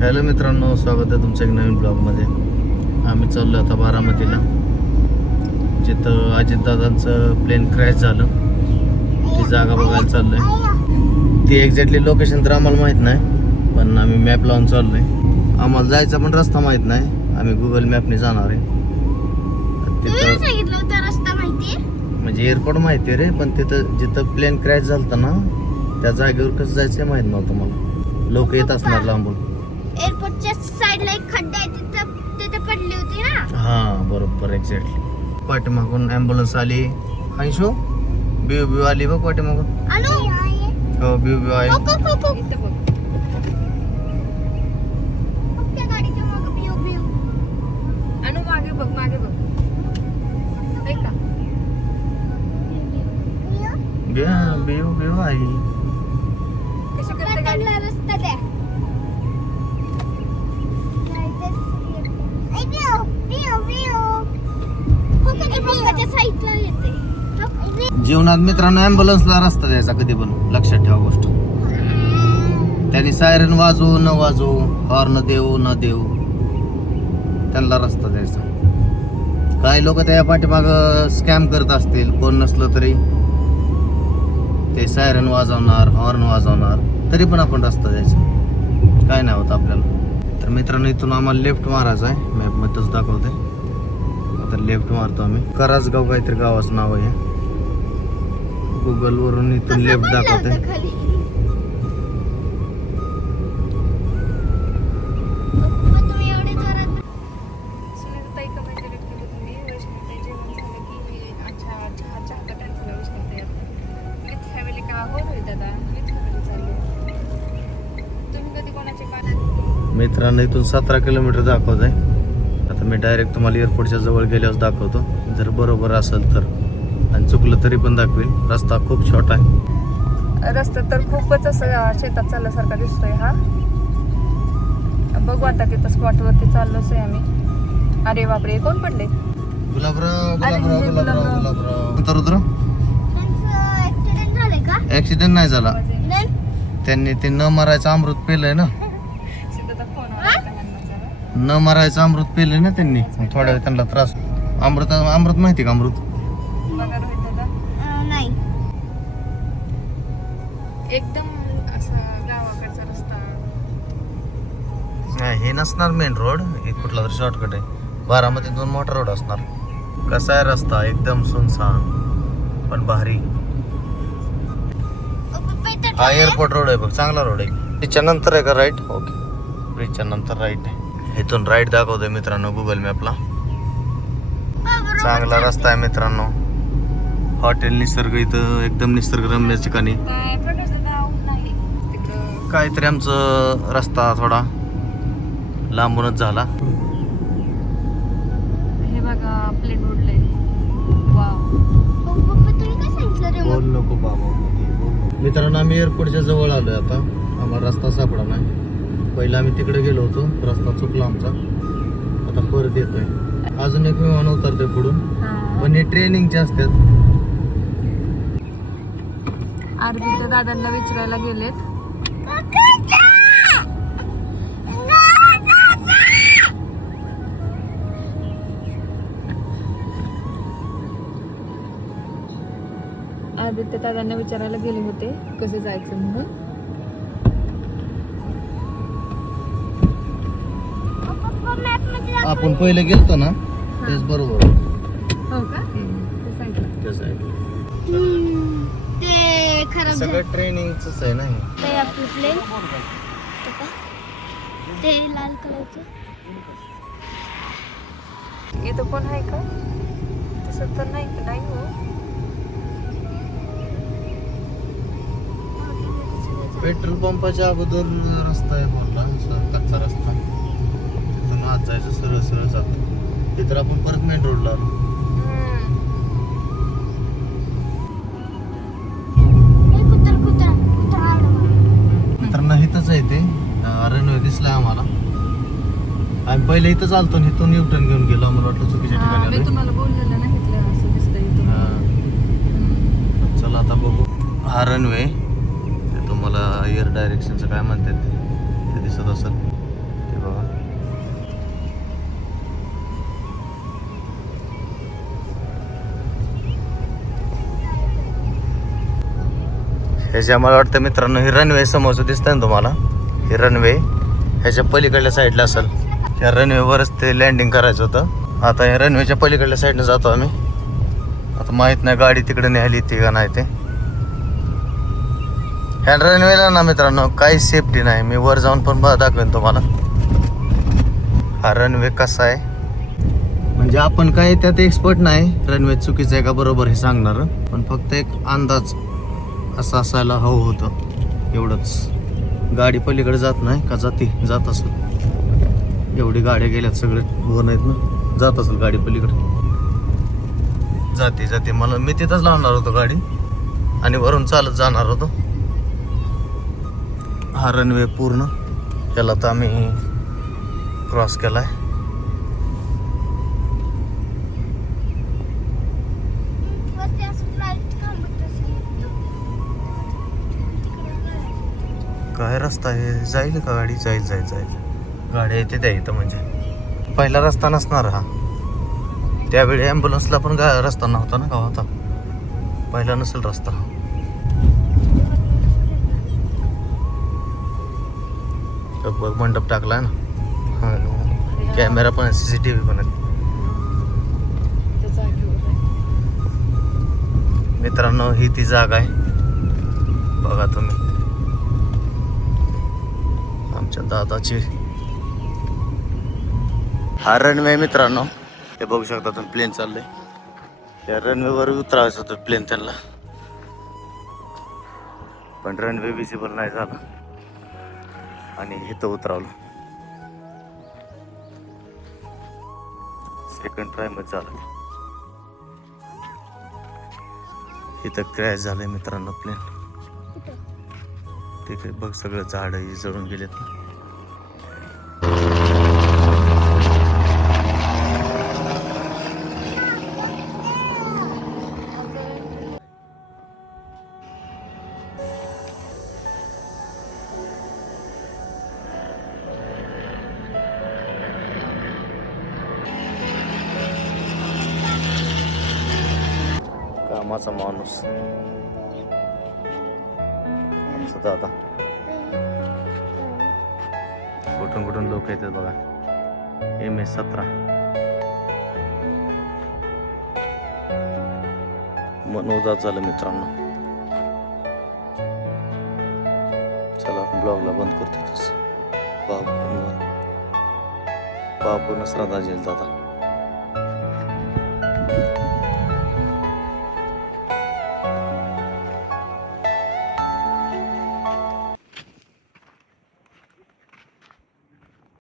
Hello मित्रांनो, स्वागत आहे तुमच्या एक नवीन ब्लॉगमध्ये. आम्ही चाललो आता बारामतीला, जिथं अजितदादांचं प्लेन क्रॅश झालं. ती जागा बघायला चाललोय. ती एक्झॅक्टली लोकेशन तर आम्हाला माहीत नाही, पण आम्ही मॅप लावून चाललोय. आम्हाला जायचा पण रस्ता माहीत नाही, आम्ही गुगल मॅपने जाणार आहे. तिथं रस्ता माहिती म्हणजे एअरपोर्ट माहिती आहे रे, पण तिथं जिथं प्लेन क्रॅश झालं ना त्या जागेवर कसं जायचं माहीत नव्हतं मला. लोक येत असणार लांबून. एअरपोर्टच्या साईडला एक खड्डा आहे, तिथे पडली होती ना. हा बरोबर, एक्झॅक्टली. पाठीमागून ॲम्ब्युलन्स आली. हायशो बिव बिव आली बघ पाठीमागून. हो, बिव बिव आहे. गाडीच्या मागे बिव बिव. अनु मागे बघ, मागे बघ. ऐका बिव बिव आहे. कशा करते गाडी? रस्ता द्या. जीवनात मित्रांनो ॲम्ब्युलन्सला रस्ता द्यायचा कधी पण, लक्षात ठेवा गोष्ट. त्यांनी सायरन वाजवू न वाजवू, हॉर्न देऊ न देऊ, त्यांना रस्ता द्यायचा. काही लोक त्या पाठीमाग स्कॅम करत असतील, कोण नसलं तरी ते सायरन वाजवणार, हॉर्न वाजवणार, तरी पण आपण रस्ता द्यायचा. काय नाही होत आपल्याला. तर मित्रांनो, इथून आम्हाला लेफ्ट मारायचं आहे. मॅपमध्येच दाखवते. आता लेफ्ट मारतो आम्ही. करासगाव काहीतरी गावाचं नाव आहे. गुगल वरून इथून लेफ्ट दाखवते. मित्रांनो, इथून 17 किलोमीटर दाखवत आहे. आता मी डायरेक्ट तुम्हाला एअरपोर्टच्या जवळ गेल्यावर दाखवतो, जर बरोबर असेल तर, आणि चुकलं तरी पण दाखवेल. रस्ता खूप छोटा आहे. रस्ता तर खूपच असं शेतात चालल्यासारखा दिसतोय हा. बघू आता तिथं स्पॉटवरती चाललोच आहे आम्ही. अरे बापरे, कोण पडले? गुलाबराव, अरे, गुलाबराव, गुलाबराव, गुलाबराव. रुद्र, ऍक्सिडेंट झाले का? ऍक्सिडेंट नाही झाला. त्यांनी ते न मरायचं अमृत पेलंय ना. न मरायचं अमृत पेलंय ना त्यांनी. थोड्या वेळ त्यांना त्रास. अमृत माहिती का? अमृत नाही. एकदम असं गावाकडचा रस्ता. नाही, हे नसणार मेन रोड, हे कुठला तरी शॉर्टकट आहे. बारामती 2 मोठा रोड असणार. कसा आहे रस्ता? एकदम सुनसान पण भारी. हा एअरपोर्ट रोड आहे बघ, चांगला रोड आहे. ब्रिजच्या नंतर आहे का राईट? ओके, ब्रिजच्या नंतर राईट आहे. इथून राईट दाखवतोय मित्रांनो गुगल मॅपला. चांगला रस्ता आहे मित्रांनो. हॉटेल, निसर्ग, इथं एकदम निसर्गरम्य ठिकाणी. काहीतरी आमचं रस्ता थोडा लांबूनच झाला. हे बघा, प्लेन उडले. वाव. बोल नको बाबा. मित्रांनो, आम्ही एअरपोर्टच्या जवळ आलोय आता. आम्हाला रस्ता सापडा नाही. पहिला आम्ही तिकडे गेलो होतो, रस्ता चुकला आमचा. आता परत येतोय. अजून एक विमान उतरतोय पुढून, पण हे ट्रेनिंगचे असतात. आरबी तर दादांना विचारायला गेलेत. आदित्य दादांना विचारायला गेले होते कसं जायचं म्हणून. आपण पहिले गेलतो ना, तेच बरोबर. हो का? ते खराब झालं. सगळं ट्रेनिंगच आहे ना हे. ते आपलं प्लेन, ते लाल कलरचं. इथं कोण आहे का? तसं तर नाही हो. पेट्रोल पंपाच्या अगोदर रस्ता आहे बोलला, कच्चा रस्ता. तिथून आत जायचं, सरळ सरळ जातो. तिथं आपण परत मेन रोडला आलो. तर नाही, इथंच आहे ते रनवे दिसलाय आम्हाला. आम्ही पहिले इथं चालतो, इथून न्यूटन घेऊन गेलो. आम्हाला वाटलं चुकीच्या ठिकाणी आलोय. तुम्हाला बोललेलं नाही असं दिसतंय इथून. चला आता बघू. हा रनवे, ते तुम्हाला एअर डायरेक्शनचं काय म्हणतात ते दिसत असेल. ह्याच्या मला वाटतं मित्रांनो ही रनवे समोरचं दिसतंय ना तुम्हाला, हे रनवे ह्याच्या पलीकडल्या साईडला असेल. त्या रनवेवरच ते लँडिंग करायचं होतं. आता या रनवेच्या पलीकडल्या साईडनं जातो आम्ही. आता माहित नाही गाडी तिकडे न्यायली ती का नाही ते. ह्या रनवेला ना मित्रांनो काही सेफ्टी नाही. मी वर जाऊन पण दाखवेन तुम्हाला हा रनवे कसा आहे. म्हणजे आपण काय त्यात एक्सपर्ट नाही, रनवे चुकीचं आहे का बरोबर हे सांगणार, पण फक्त एक अंदाज असं असायला हवं होतं एवढंच. गाडी पलीकडे जात नाही का जात असेल. एवढी गाड्या गेल्यात सगळे वर आहेत ना, जात असेल गाडी पलीकडे. जाते मी तिथंच लावणार होतो गाडी आणि वरून चालत जाणार होतो. हा रनवे पूर्ण त्याला तर आम्ही क्रॉस केलाय. वरती असं लाईट थांबत असेल. काय रस्ता आहे, जाईल का गाडी? जाईल गाड्या येते त्या इथं. म्हणजे पहिला रस्ता नसणार हा. त्यावेळी ॲम्ब्युलन्सला पण रस्ता नव्हता ना गावात. पहिला नसेल रस्ता. बघ मंडप टाकलाय ना. हा, कॅमेरा पण आहे, CCTV पण आहे. मित्रांनो ही ती जागा आहे बघा तुम्ही, आमच्या दादाची. हा रनवे मित्रांनो, हे बघू शकता तुम्ही, प्लेन चाललंय. त्या रनवेवर उतरायचं होतं प्लेन त्यांना, पण रनवे विजिबल नाही झाला आणि इथं उतरावलं. सेकंड टाइमच झालं. इथं क्रॅश झालंय मित्रांनो प्लेन. तिथे बघ सगळं झाड जळून गेलेत. कामाचा माणूस आमचा दादा. कुठून लोक येतात बघा. MS-17 मन उदास झालं मित्रांनो. चला ब्लॉगला बंद करतो. बाबू नसरात दादा.